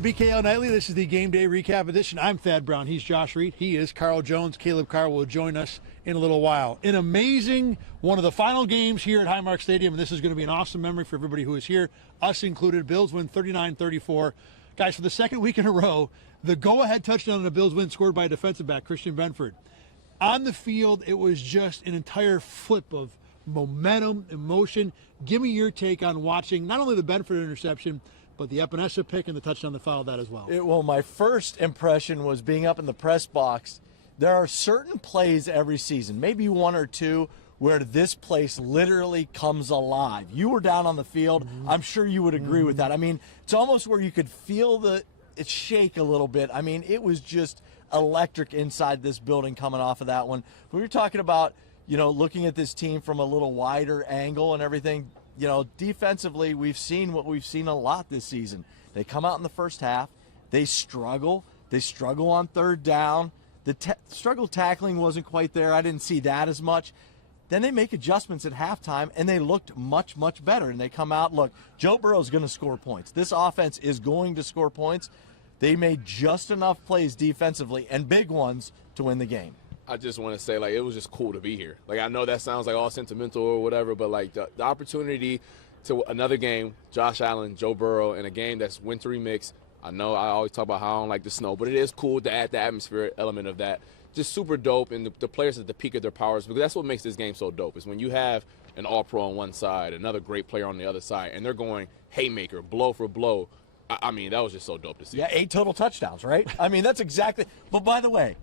from BKL Nightly. This is the Game Day Recap Edition. I'm Thad Brown. He's Josh Reed. He is Carl Jones. Caleb Carr will join us in a little while. An amazing one of the final games here at Highmark Stadium, and this is going to be an awesome memory for everybody who is here, us included. Bills win 39-34. Guys, for the second week in a row, the go-ahead touchdown on the Bills win scored by defensive back Christian Benford. On the field, it was just an entire flip of momentum, emotion. Give me your take on watching not only the Benford interception, but the Epinesa pick and the touchdown that followed that as well. Well, my first impression was being up in the press box. There are certain plays every season, maybe one or two, where this place literally comes alive. You were down on the field. I'm sure you would agree with that. I mean, it's almost where you could feel it shake a little bit. I mean, it was just electric inside this building coming off of that one. We were talking about, looking at this team from a little wider angle and everything. Defensively, we've seen what we've seen a lot this season. They come out in the first half. They struggle. They struggle on third down. The struggle tackling wasn't quite there. I didn't see that as much. Then they make adjustments at halftime, and they looked much, much better. And they come out, look, Joe Burrow's going to score points. This offense is going to score points. They made just enough plays defensively and big ones to win the game. I just want to say, it was just cool to be here. I know that sounds like all sentimental or whatever, but, the opportunity to another game, Josh Allen, Joe Burrow, in a game that's wintry mix. I know I always talk about how I don't like the snow, but it is cool to add the atmosphere element of that. Just super dope, and the players at the peak of their powers, because that's what makes this game so dope, is when you have an all-pro on one side, another great player on the other side, and they're going haymaker, blow for blow. I mean, that was just so dope to see. Yeah, 8 total touchdowns, right? I mean, that's exactly – but by the way,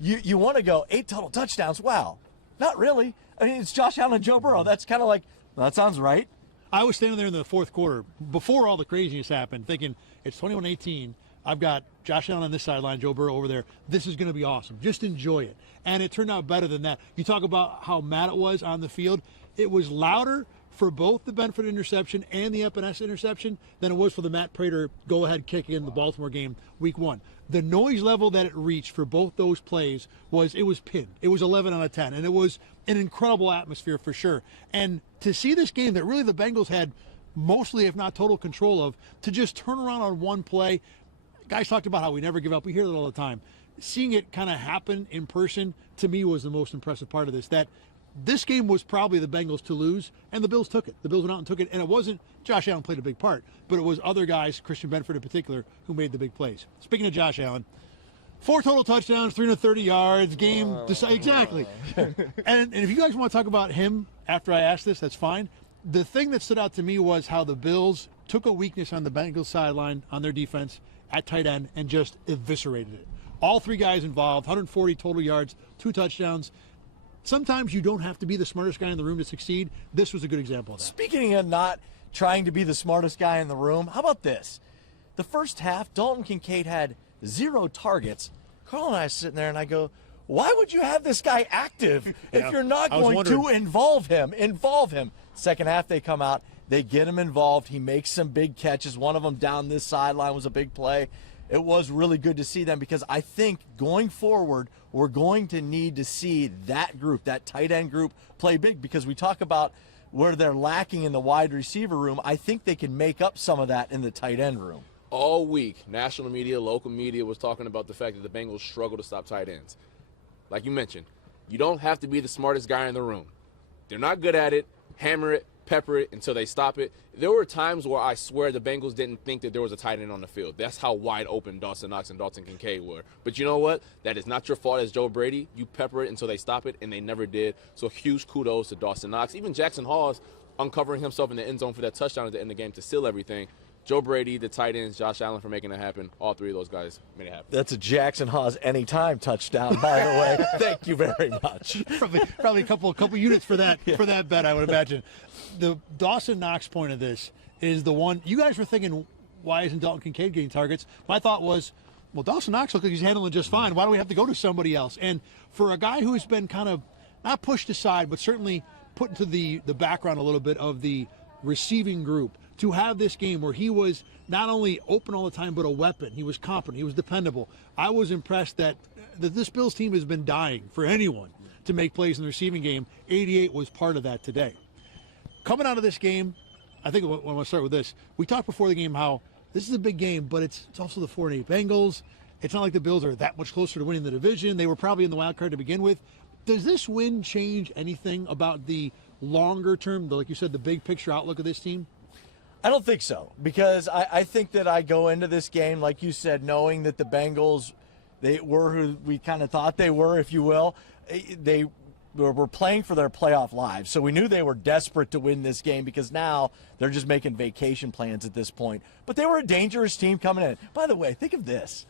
you want to go 8 total touchdowns. Wow. Not really. I mean, it's Josh Allen and Joe Burrow. That's kind of like, well, that sounds right. I was standing there in the fourth quarter before all the craziness happened thinking it's 21-18. I've got Josh Allen on this sideline, Joe Burrow over there. This is going to be awesome. Just enjoy it. And it turned out better than that. You talk about how mad it was on the field. It was louder for both the Benford interception and the Epinesa interception than it was for the Matt Prater go-ahead kick in the Baltimore game week 1. The noise level that it reached for both those plays was pinned. It was 11 out of 10, and it was an incredible atmosphere for sure. And to see this game that really the Bengals had mostly, if not total control of, to just turn around on one play. Guys talked about how we never give up. We hear that all the time. Seeing it kind of happen in person, to me, was the most impressive part of this, that this game was probably the Bengals to lose, and the Bills took it. The Bills went out and took it, and it wasn't Josh Allen played a big part, but it was other guys, Christian Benford in particular, who made the big plays. Speaking of Josh Allen, 4 total touchdowns, 330 yards, game decided. Exactly. and if you guys want to talk about him after I ask this, that's fine. The thing that stood out to me was how the Bills took a weakness on the Bengals sideline on their defense at tight end and just eviscerated it. All 3 guys involved, 140 total yards, 2 touchdowns. Sometimes you don't have to be the smartest guy in the room to succeed. This was a good example of that. Speaking of not trying to be the smartest guy in the room, how about this? The first half, Dalton Kincaid had 0 targets. Carl and I are sitting there, and I go, why would you have this guy active if you're not going to involve him? Involve him. Second half, they come out. They get him involved. He makes some big catches. One of them down this sideline was a big play. It was really good to see them, because I think going forward, we're going to need to see that group, that tight end group, play big, because we talk about where they're lacking in the wide receiver room. I think they can make up some of that in the tight end room. All week, national media, local media was talking about the fact that the Bengals struggle to stop tight ends. Like you mentioned, you don't have to be the smartest guy in the room. They're not good at it. Hammer it, pepper it until they stop it. There were times where I swear the Bengals didn't think that there was a tight end on the field. That's how wide open Dawson Knox and Dalton Kincaid were. But you know what? That is not your fault as Joe Brady. You pepper it until they stop it, and they never did. So huge kudos to Dawson Knox. Even Jackson Hawes uncovering himself in the end zone for that touchdown at the end of the game to seal everything. Joe Brady, the tight ends, Josh Allen for making it happen. All 3 of those guys made it happen. That's a Jackson Hawes anytime touchdown, by the way. Thank you very much. Probably a couple units for that bet, I would imagine. The Dawson Knox point of this is the one you guys were thinking, why isn't Dalton Kincaid getting targets? My thought was, well, Dawson Knox looks like he's handling just fine. Why do we have to go to somebody else? And for a guy who's been kind of not pushed aside, but certainly put into the background a little bit of the receiving group, to have this game where he was not only open all the time, but a weapon. He was competent. He was dependable. I was impressed that this Bills team has been dying for anyone to make plays in the receiving game. 88 was part of that today. Coming out of this game, I think I want to start with this. We talked before the game how this is a big game, but it's also the 4-8 Bengals. It's not like the Bills are that much closer to winning the division. They were probably in the wild card to begin with. Does this win change anything about the longer term, like you said, the big picture outlook of this team? I don't think so, because I think that I go into this game, like you said, knowing that the Bengals, they were who we kind of thought they were, if you will. They were playing for their playoff lives, so we knew they were desperate to win this game because now they're just making vacation plans at this point. But they were a dangerous team coming in. By the way, think of this.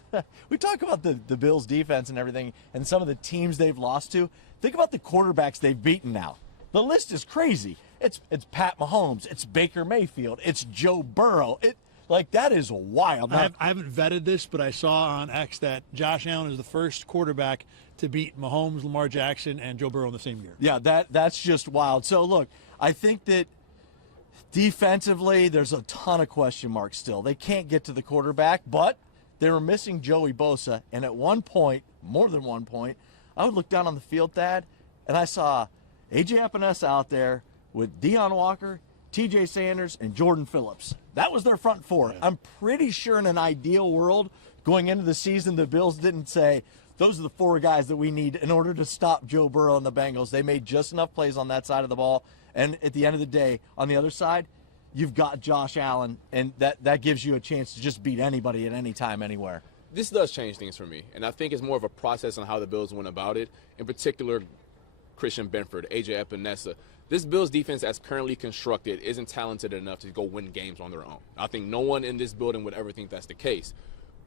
We talk about the Bills' defense and everything and some of the teams they've lost to. Think about the quarterbacks they've beaten now. The list is crazy. It's Pat Mahomes. It's Baker Mayfield. It's Joe Burrow. That is wild. I haven't vetted this, but I saw on X that Josh Allen is the first quarterback to beat Mahomes, Lamar Jackson, and Joe Burrow in the same year. Yeah, that's just wild. So, look, I think that defensively there's a ton of question marks still. They can't get to the quarterback, but they were missing Joey Bosa. And at one point, more than one point, I would look down on the field, Thad, and I saw A.J. Epinesa out there with Deion Walker, T.J. Sanders, and Jordan Phillips. That was their front four. Yeah. I'm pretty sure in an ideal world, going into the season, the Bills didn't say, those are the four guys that we need in order to stop Joe Burrow and the Bengals. They made just enough plays on that side of the ball. And at the end of the day, on the other side, you've got Josh Allen, and that gives you a chance to just beat anybody at any time, anywhere. This does change things for me, and I think it's more of a process on how the Bills went about it. In particular, Christian Benford, A.J. Epinesa. This Bills defense, as currently constructed, isn't talented enough to go win games on their own. I think no one in this building would ever think that's the case.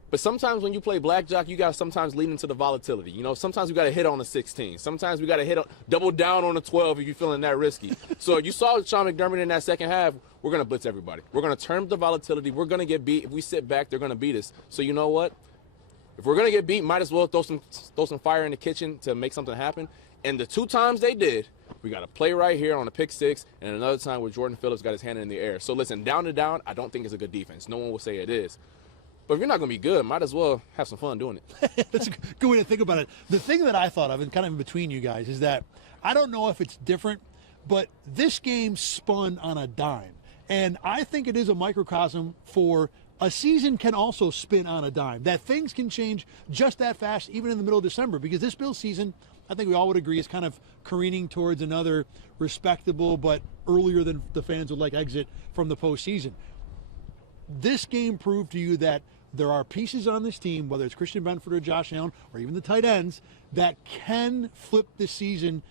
But sometimes when you play blackjack, you got to sometimes lean into the volatility. You know, sometimes we got to hit on a 16. Sometimes we got to double down on a 12 if you're feeling that risky. So you saw Sean McDermott in that second half, we're going to blitz everybody. We're going to turn the volatility. We're going to get beat. If we sit back, they're going to beat us. So you know what? If we're going to get beat, might as well throw some fire in the kitchen to make something happen. And the 2 times they did, we got a play right here on a pick 6, and another time where Jordan Phillips got his hand in the air. So listen, down to down, I don't think it's a good defense. No one will say it is. But if you're not going to be good, might as well have some fun doing it. That's a good way to think about it. The thing that I thought of, and kind of in between you guys, is that I don't know if it's different, but this game spun on a dime. And I think it is a microcosm for a season can also spin on a dime. That things can change just that fast, even in the middle of December, because this Bills season, I think we all would agree, is kind of careening towards another respectable but earlier than the fans would like exit from the postseason. This game proved to you that there are pieces on this team, whether it's Christian Benford or Josh Allen or even the tight ends, that can flip this season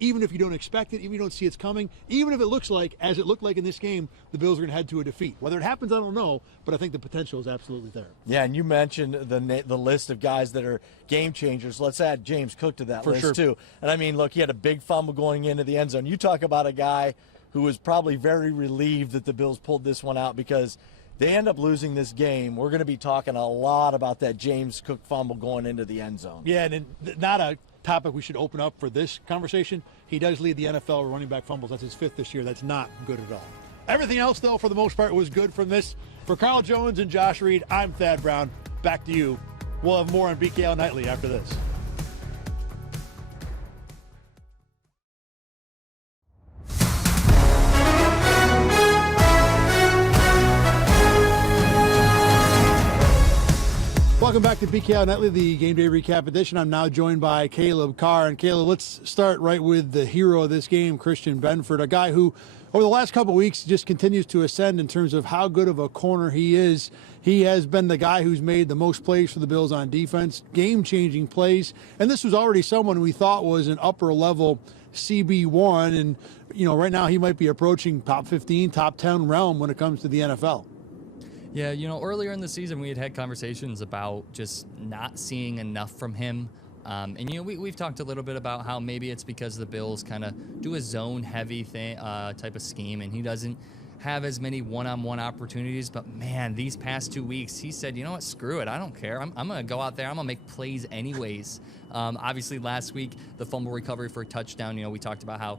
even if you don't expect it, even if you don't see it's coming, even if it looks like, as it looked like in this game, the Bills are going to head to a defeat. Whether it happens, I don't know, but I think the potential is absolutely there. Yeah, and you mentioned the list of guys that are game changers. Let's add James Cook to that list, too. And, I mean, look, he had a big fumble going into the end zone. You talk about a guy who was probably very relieved that the Bills pulled this one out because they end up losing this game. We're going to be talking a lot about that James Cook fumble going into the end zone. Yeah, and not a topic we should open up for this conversation. He does lead the NFL running back fumbles. That's his 5th this year. That's not good at all. Everything else, though, for the most part, was good from this. For Carl Jones and Josh Reed, I'm Thad Brown. Back to you. We'll have more on BKL Nightly after this. Welcome back to BKL Nightly, the Game Day Recap Edition. I'm now joined by Caleb Carr. And Caleb, let's start right with the hero of this game, Christian Benford, a guy who over the last couple of weeks just continues to ascend in terms of how good of a corner he is. He has been the guy who's made the most plays for the Bills on defense, game-changing plays. And this was already someone we thought was an upper-level CB1. And, you know, right now he might be approaching top 15, top 10 realm when it comes to the NFL. Yeah, you know, earlier in the season, we had conversations about just not seeing enough from him. And, you know, we've talked a little bit about how maybe it's because the Bills kind of do a zone-heavy type of scheme, and he doesn't have as many one-on-one opportunities. But, man, these past 2 weeks, he said, you know what, screw it. I don't care. I'm going to go out there. I'm going to make plays anyways. Obviously, last week, the fumble recovery for a touchdown, you know, we talked about how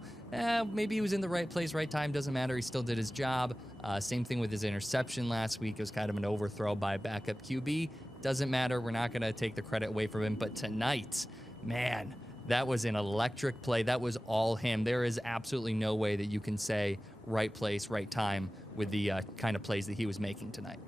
maybe he was in the right place, right time. Doesn't matter. He still did his job. Same thing with his interception last week. It was kind of an overthrow by a backup QB. Doesn't matter. We're not going to take the credit away from him. But tonight, man, that was an electric play. That was all him. There is absolutely no way that you can say right place, right time with the kind of plays that he was making tonight.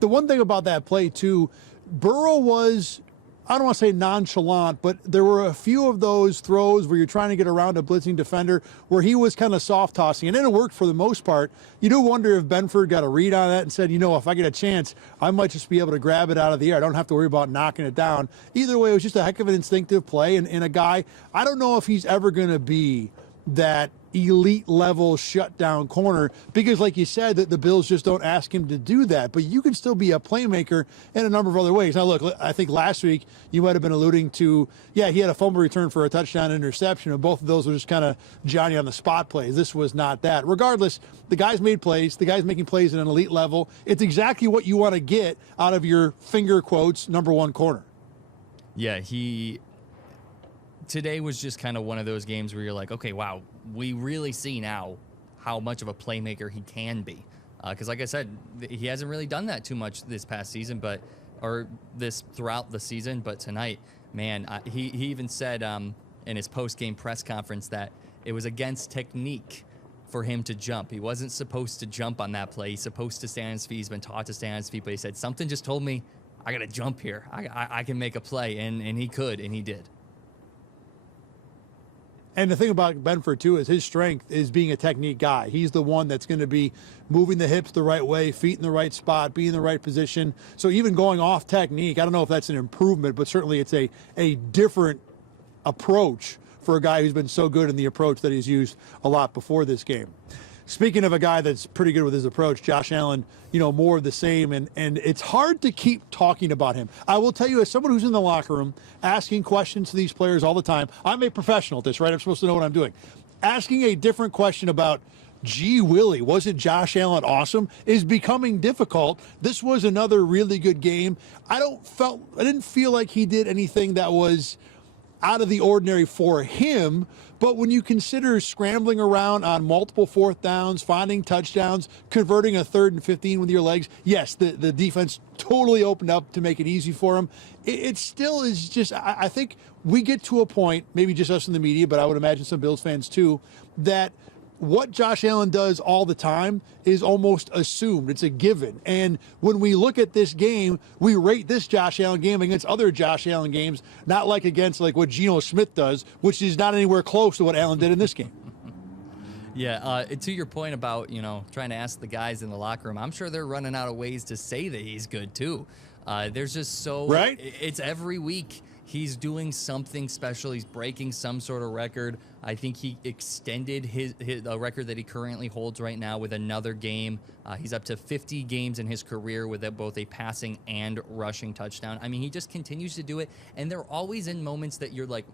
the one thing about that play, too, Burrow was, I don't want to say nonchalant, but there were a few of those throws where you're trying to get around a blitzing defender where he was kind of soft tossing, and then it worked for the most part. You do wonder if Benford got a read on that and said, if I get a chance, I might just be able to grab it out of the air. I don't have to worry about knocking it down. Either way, it was just a heck of an instinctive play, and a guy, I don't know if he's ever going to be that elite level shutdown corner, because like you said, that the Bills just don't ask him to do that, but you can still be a playmaker in a number of other ways. Now look, I think last week you might have been alluding to, he had a fumble return for a touchdown interception, and both of those were just kind of Johnny on the spot plays. This was not that. Regardless, the guy's made plays, the guy's making plays at an elite level. It's exactly what you want to get out of your finger quotes number one corner. Yeah, today was just kind of one of those games where you're like, okay, wow, we really see now how much of a playmaker he can be. Because like I said, he hasn't really done that too much this past season, throughout the season. But tonight, man, he even said in his post-game press conference that it was against technique for him to jump. He wasn't supposed to jump on that play. He's supposed to stay on his feet. He's been taught to stay on his feet, but he said, something just told me I got to jump here. I can make a play, and he could, and he did. And the thing about Benford, too, is his strength is being a technique guy. He's the one that's going to be moving the hips the right way, feet in the right spot, be in the right position. So even going off technique, I don't know if that's an improvement, but certainly it's a different approach for a guy who's been so good in the approach that he's used a lot before this game. Speaking of a guy that's pretty good with his approach, Josh Allen, more of the same, and it's hard to keep talking about him. I will tell you, as someone who's in the locker room, asking questions to these players all the time, I'm a professional at this, right? I'm supposed to know what I'm doing. Asking a different question about, gee Willie, wasn't Josh Allen awesome, is becoming difficult. This was another really good game. I didn't feel like he did anything that was out of the ordinary for him, but when you consider scrambling around on multiple fourth downs, finding touchdowns, converting a 3rd and 15 with your legs, yes, the defense totally opened up to make it easy for him. It still is just, I think we get to a point, maybe just us in the media, but I would imagine some Bills fans too, that what Josh Allen does all the time is almost assumed. It's a given. And when we look at this game, we rate this Josh Allen game against other Josh Allen games, not like against like what Geno Smith does, which is not anywhere close to what Allen did in this game. Yeah, to your point about, trying to ask the guys in the locker room, I'm sure they're running out of ways to say that he's good too. There's just right? It's every week. He's doing something special. He's breaking some sort of record. I think he extended his record that he currently holds right now with another game. He's up to 50 games in his career with both a passing and rushing touchdown. I mean, he just continues to do it, and they're always in moments that you're like,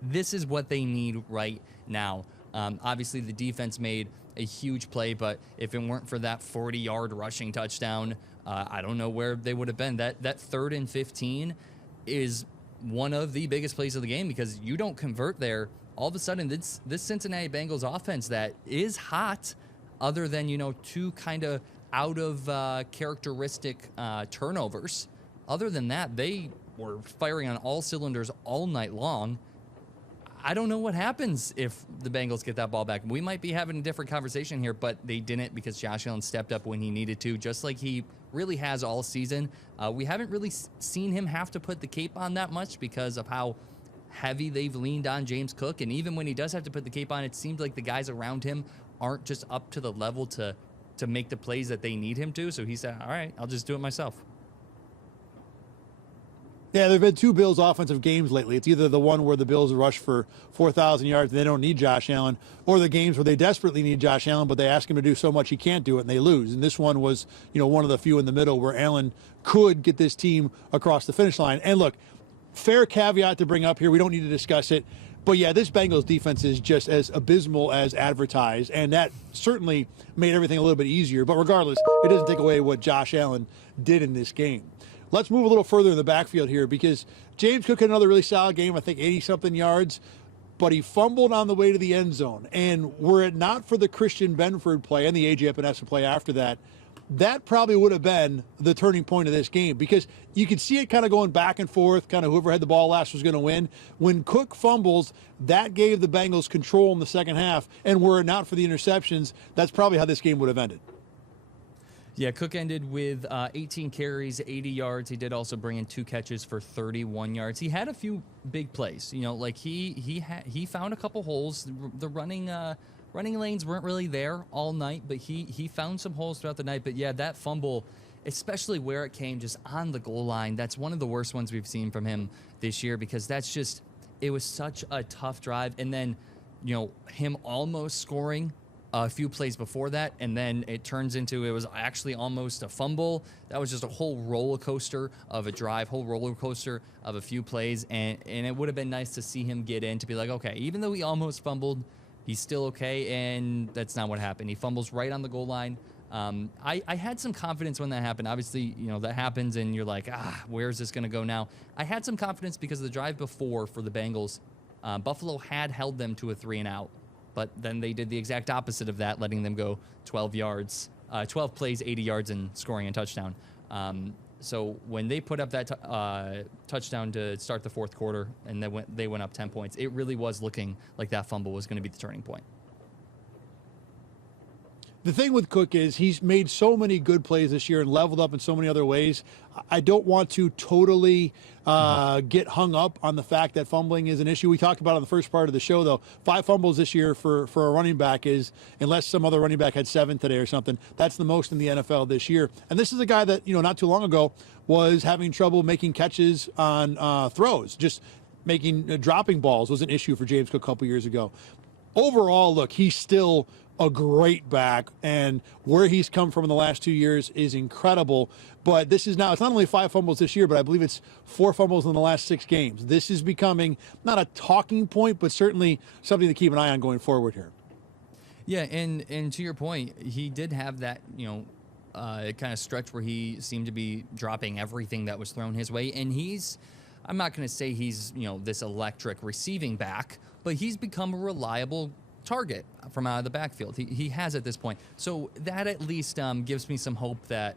this is what they need right now. Obviously, the defense made a huge play, but if it weren't for that 40-yard rushing touchdown, I don't know where they would have been. That 3rd and 15 is one of the biggest plays of the game, because you don't convert there, all of a sudden this Cincinnati Bengals offense that is hot, other than two kind of out of characteristic turnovers, other than that they were firing on all cylinders all night long. I don't know what happens if the Bengals get that ball back. We might be having a different conversation here, but they didn't, because Josh Allen stepped up when he needed to, just like he really has all season. We haven't really seen him have to put the cape on that much because of how heavy they've leaned on James Cook. And even when he does have to put the cape on, it seems like the guys around him aren't just up to the level to make the plays that they need him to. So he said, all right, I'll just do it myself. Yeah, there have been 2 Bills offensive games lately. It's either the one where the Bills rush for 4,000 yards and they don't need Josh Allen, or the games where they desperately need Josh Allen, but they ask him to do so much he can't do it and they lose. And this one was, one of the few in the middle where Allen could get this team across the finish line. And look, fair caveat to bring up here, we don't need to discuss it, but yeah, this Bengals defense is just as abysmal as advertised, and that certainly made everything a little bit easier. But regardless, it doesn't take away what Josh Allen did in this game. Let's move a little further in the backfield here, because James Cook had another really solid game, I think 80-something yards, but he fumbled on the way to the end zone. And were it not for the Christian Benford play and the A.J. Epinesa play after that, that probably would have been the turning point of this game, because you could see it kind of going back and forth, kind of whoever had the ball last was going to win. When Cook fumbles, that gave the Bengals control in the second half, and were it not for the interceptions, that's probably how this game would have ended. Yeah, Cook ended with 18 carries, 80 yards. He did also bring in 2 catches for 31 yards. He had a few big plays. You know, like he found a couple holes. The running lanes weren't really there all night, but he found some holes throughout the night. But yeah, that fumble, especially where it came just on the goal line, that's one of the worst ones we've seen from him this year, because that's just, it was such a tough drive. And then, you know, him almost scoring a few plays before that, and then it turns into, it was actually almost a fumble. That was just a whole roller coaster of a drive, whole roller coaster of a few plays, and it would have been nice to see him get in, to be like, okay, even though he almost fumbled, he's still okay, and that's not what happened. He fumbles right on the goal line. I had some confidence when that happened. Obviously, you know, that happens and you're like, where's this going to go now? I had some confidence because of the drive before for the Bengals, Buffalo had held them to a 3-and-out. But then they did the exact opposite of that, letting them go 12 plays, 80 yards, and scoring a touchdown. So when they put up that touchdown to start the fourth quarter, and they went up 10 points, it really was looking like that fumble was going to be the turning point. The thing with Cook is he's made so many good plays this year and leveled up in so many other ways. I don't want to totally get hung up on the fact that fumbling is an issue. We talked about it on the first part of the show, though. 5 fumbles this year for a running back is, unless some other running back had 7 today or something, that's the most in the NFL this year. And this is a guy that, you know, not too long ago was having trouble making catches on throws. Just making dropping balls was an issue for James Cook a couple years ago. Overall, look, he's still a great back, and where he's come from in the last 2 years is incredible. But this is now, it's not only 5 fumbles this year, but I believe it's 4 fumbles in the last 6 games. This is becoming not a talking point, but certainly something to keep an eye on going forward here. Yeah, and to your point, he did have that, you know, kind of stretch where he seemed to be dropping everything that was thrown his way. And I'm not going to say he's, you know, this electric receiving back, but he's become a reliable target from out of the backfield. He has at this point. So that at least gives me some hope that,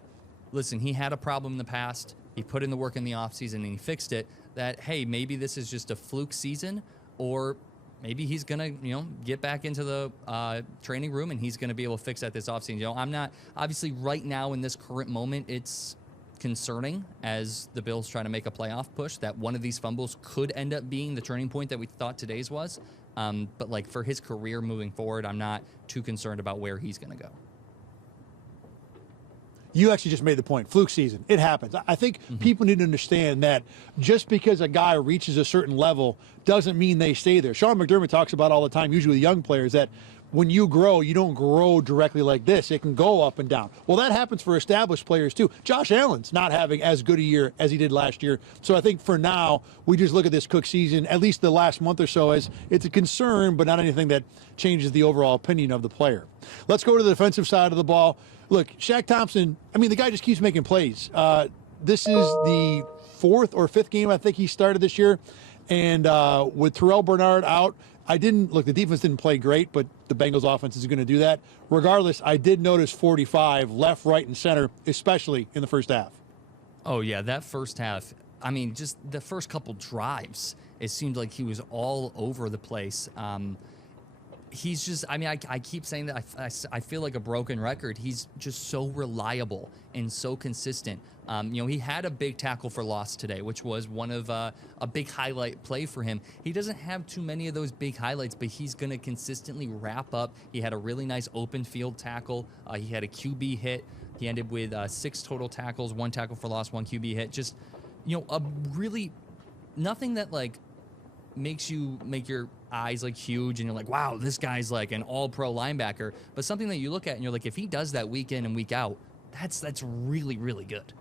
listen, he had a problem in the past. He put in the work in the offseason and he fixed it. That, hey, maybe this is just a fluke season, or maybe he's going to, you know, get back into the training room and he's going to be able to fix that this offseason. You know, I'm not, obviously right now in this current moment, it's concerning as the Bills try to make a playoff push that one of these fumbles could end up being the turning point that we thought today's was. But like for his career moving forward, I'm not too concerned about where he's going to go. You actually just made the point. Fluke season. It happens. I think people need to understand that just because a guy reaches a certain level doesn't mean they stay there. Sean McDermott talks about all the time, usually with young players, that when you grow, you don't grow directly like this. It can go up and down. Well, that happens for established players too. Josh Allen's not having as good a year as he did last year. So I think for now, we just look at this Cook season, at least the last month or so, as it's a concern, but not anything that changes the overall opinion of the player. Let's go to the defensive side of the ball. Look, Shaq Thompson, I mean, the guy just keeps making plays. This is the 4th or 5th game I think he started this year. And with Terrell Bernard out, the defense didn't play great, but the Bengals offense is going to do that. Regardless, I did notice 45 left, right, and center, especially in the first half. Oh, yeah, that first half, I mean, just the first couple drives, it seemed like he was all over the place. He's just, I mean, I keep saying that I feel like a broken record. He's just so reliable and so consistent. You know, he had a big tackle for loss today, which was one of a big highlight play for him. He doesn't have too many of those big highlights, but he's going to consistently wrap up. He had a really nice open field tackle. He had a QB hit. He ended with 6 total tackles, 1 tackle for loss, 1 QB hit. Just, you know, a really, nothing that like makes you make your eyes like huge and you're like, wow, this guy's like an all-pro linebacker, but something that you look at and you're like, if he does that week in and week out, that's really, really good.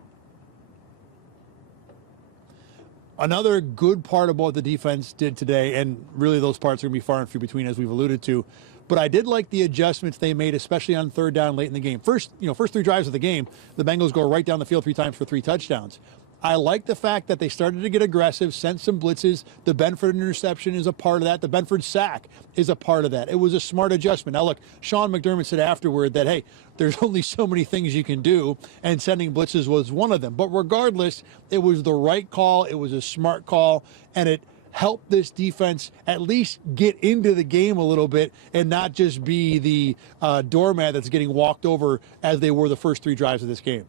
Another good part of what the defense did today, and really those parts are going to be far and few between, as we've alluded to, but I did like the adjustments they made, especially on 3rd down late in the game. First 3 drives of the game, the Bengals go right down the field 3 times for 3 touchdowns. I like the fact that they started to get aggressive, sent some blitzes. The Benford interception is a part of that. The Benford sack is a part of that. It was a smart adjustment. Now, look, Sean McDermott said afterward that, hey, there's only so many things you can do, and sending blitzes was one of them. But regardless, it was the right call. It was a smart call, and it help this defense at least get into the game a little bit and not just be the doormat that's getting walked over as they were the first 3 drives of this game?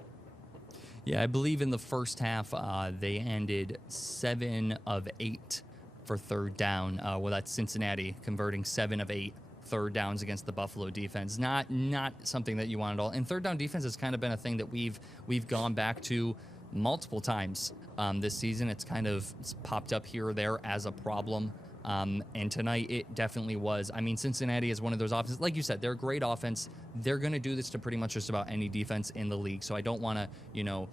Yeah, I believe in the first half, they ended 7 of 8 for third down. Well, that's Cincinnati converting 7 of 8 third downs against the Buffalo defense. Not something that you want at all. And third down defense has kind of been a thing that we've gone back to multiple times this season. It's kind of popped up here or there as a problem. And tonight it definitely was. I mean, Cincinnati is one of those offenses. Like you said, they're a great offense. They're going to do this to pretty much just about any defense in the league. So I don't want to,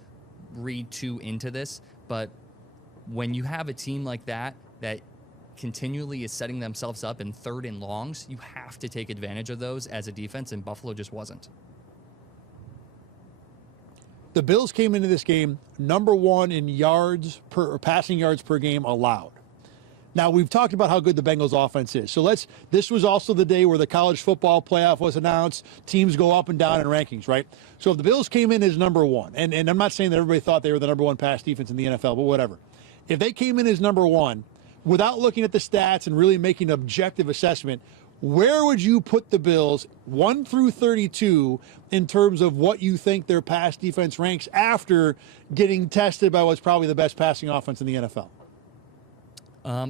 read too into this. But when you have a team like that continually is setting themselves up in 3rd and longs, you have to take advantage of those as a defense, and Buffalo just wasn't. The Bills came into this game number 1 in passing yards per game allowed. Now, we've talked about how good the Bengals offense is. So this was also the day where the college football playoff was announced. Teams go up and down in rankings, right? So if the Bills came in as number 1, and I'm not saying that everybody thought they were the number 1 pass defense in the NFL, but whatever. If they came in as number 1, without looking at the stats and really making an objective assessment, where would you put the Bills 1 through 32 in terms of what you think their pass defense ranks after getting tested by what's probably the best passing offense in the NFL?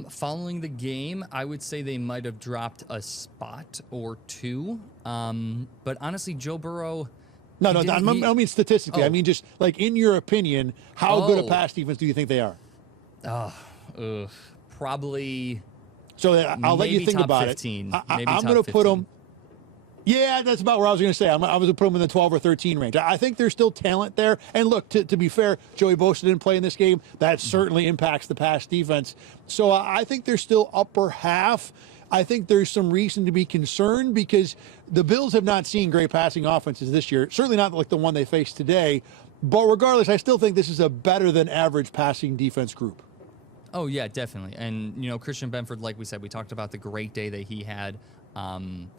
Following the game, I would say they might have dropped a spot or 2. But honestly, Joe Burrow... No, I don't mean statistically. Oh. I mean just, like, in your opinion, how good a pass defense do you think they are? Probably... So I'll let you think top about 15, it. I'm going to put them... Yeah, that's about where I was going to say. I was going to put them in the 12 or 13 range. I think there's still talent there. And look, to be fair, Joey Bosa didn't play in this game. That certainly impacts the pass defense. So I think they're still upper half. I think there's some reason to be concerned because the Bills have not seen great passing offenses this year. Certainly not like the one they faced today. But regardless, I still think this is a better than average passing defense group. Oh, yeah, definitely. And, Christian Benford, like we said, we talked about the great day that he had. I'm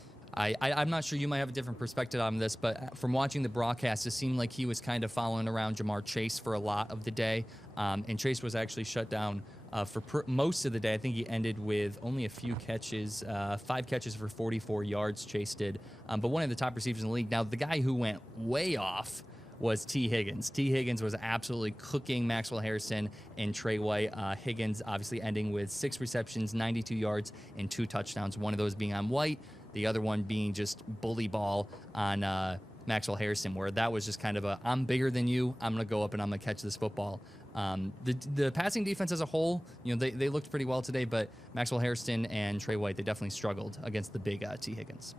not sure, you might have a different perspective on this, but from watching the broadcast, it seemed like he was kind of following around Jamar Chase for a lot of the day. And Chase was actually shut down for most of the day. I think he ended with only a few catches, 5 catches for 44 yards Chase did. But one of the top receivers in the league. Now, the guy who went way off was T. Higgins. T. Higgins was absolutely cooking Maxwell Harrison and Trey White. Higgins obviously ending with 6 receptions, 92 yards, and 2 touchdowns, one of those being on White, the other one being just bully ball on Maxwell Harrison, where that was just kind of I'm bigger than you, I'm going to go up and I'm going to catch this football. The passing defense as a whole, they looked pretty well today, but Maxwell Harrison and Trey White, they definitely struggled against the big T. Higgins.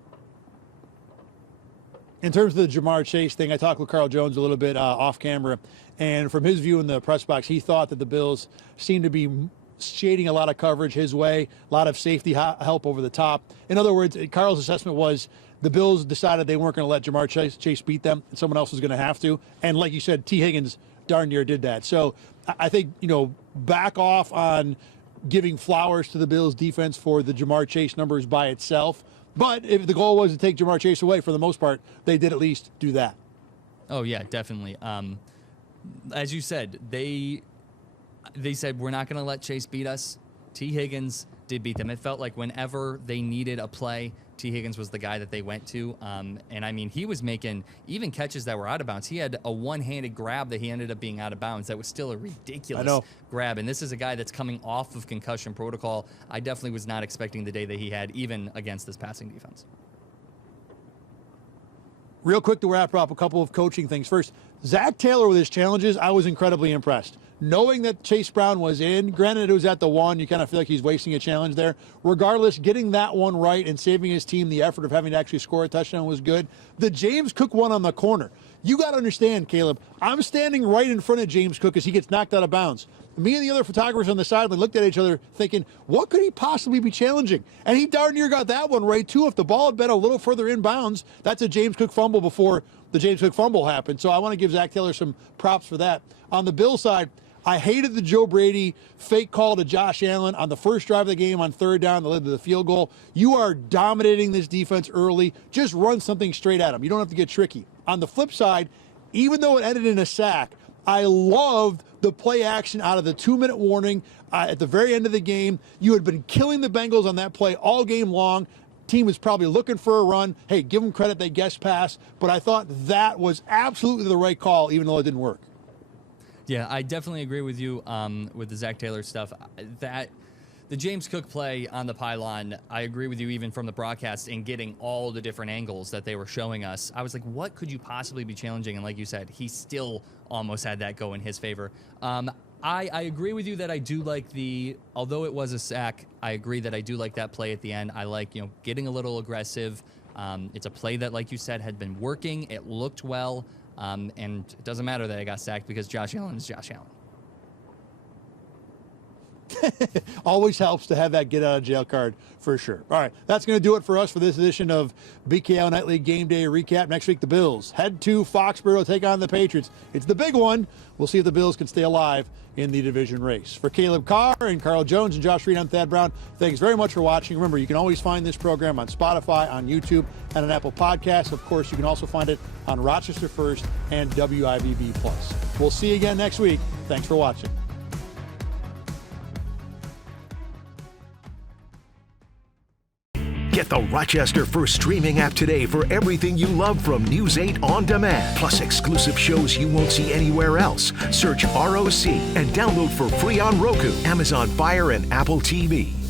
In terms of the Jamar Chase thing, I talked with Carl Jones a little bit off camera, and from his view in the press box, he thought that the Bills seemed to be shading a lot of coverage his way, a lot of safety help over the top. In other words, Carl's assessment was the Bills decided they weren't going to let Jamar Chase beat them, and someone else was going to have to. And like you said, T. Higgins darn near did that. So I think, back off on giving flowers to the Bills defense for the Jamar Chase numbers by itself. But if the goal was to take Jamar Chase away, for the most part, they did at least do that. Oh, yeah, definitely. As you said, they said, we're not going to let Chase beat us. T. Higgins did beat them. It felt like whenever they needed a play, T. Higgins was the guy that they went to. And, I mean, he was making even catches that were out of bounds. He had a one-handed grab that he ended up being out of bounds. That was still a ridiculous grab. And this is a guy that's coming off of concussion protocol. I definitely was not expecting the day that he had, even against this passing defense. Real quick to wrap up, a couple of coaching things. First, Zach Taylor with his challenges, I was incredibly impressed. Knowing that Chase Brown was in, granted it was at the 1, you kind of feel like he's wasting a challenge there. Regardless, getting that one right and saving his team the effort of having to actually score a touchdown was good. The James Cook one on the corner. You got to understand, Caleb, I'm standing right in front of James Cook as he gets knocked out of bounds. Me and the other photographers on the sideline looked at each other thinking, what could he possibly be challenging? And he darn near got that one right, too. If the ball had been a little further inbounds, that's a James Cook fumble before the James Cook fumble happened. So I want to give Zach Taylor some props for that. On the Bills side, I hated the Joe Brady fake call to Josh Allen on the first drive of the game on 3rd down that led to the field goal. You are dominating this defense early. Just run something straight at them. You don't have to get tricky. On the flip side, even though it ended in a sack, I loved the play action out of the 2-minute warning At the very end of the game, you had been killing the Bengals on that play all game long. Team was probably looking for a run. Hey, give them credit, they guessed pass. But I thought that was absolutely the right call, even though it didn't work. Yeah, I definitely agree with you with the Zach Taylor stuff. That the James Cook play on the pylon, I agree with you even from the broadcast in getting all the different angles that they were showing us. I was like, what could you possibly be challenging? And like you said, he still almost had that go in his favor. I agree with you that I do like although it was a sack, I agree that I do like that play at the end. I like, getting a little aggressive. It's a play that, like you said, had been working. It looked well. And it doesn't matter that I got sacked because Josh Allen is Josh Allen. Always helps to have that get out of jail card for sure. All right, that's going to do it for us for this edition of BKL Nightly Game Day Recap. Next week, the Bills head to Foxborough to take on the Patriots. It's the big one. We'll see if the Bills can stay alive in the division race. For Caleb Carr and Carl Jones and Josh Reed, I'm Thad Brown. Thanks very much for watching. Remember, you can always find this program on Spotify, on YouTube, and on Apple Podcasts. Of course, you can also find it on Rochester First and WIVB+. We'll see you again next week. Thanks for watching. Get the Rochester First streaming app today for everything you love from News 8 On Demand, plus exclusive shows you won't see anywhere else. Search ROC and download for free on Roku, Amazon Fire, and Apple TV.